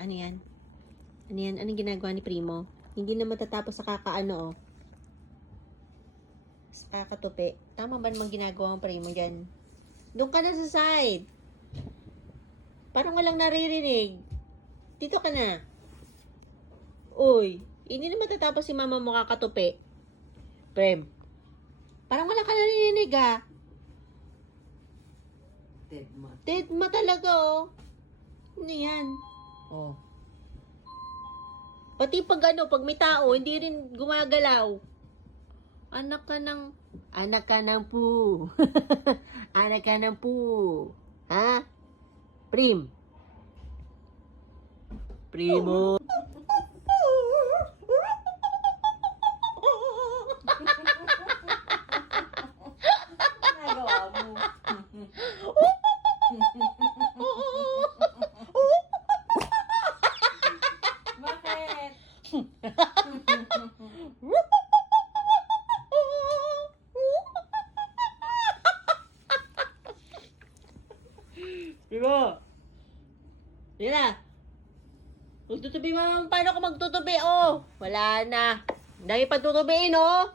Ano yan? Ano yan? Anong ginagawa ni Primo? Hindi na matatapos sa kakaano, oh. Sa kakatupi. Tama ba namang ginagawa ng Primo dyan? Doon ka na sa side. Parang walang naririnig. Dito ka na. Uy, hindi na matatapos si mama mo kakatupi. Prem. Parang wala ka naririnig, ah. Dead ma talaga, oh. Ano yan? Oh. Pati pag may tao, hindi rin gumagalaw. Anak ka ng pu. Anak ka ng pu. Ha? Primo. Nagawa mo. Bakit? Primo. Yan na. Magtutubi mama, paano ka magtutubi, oh? Wala na. Dahil pagtutubiin, oh.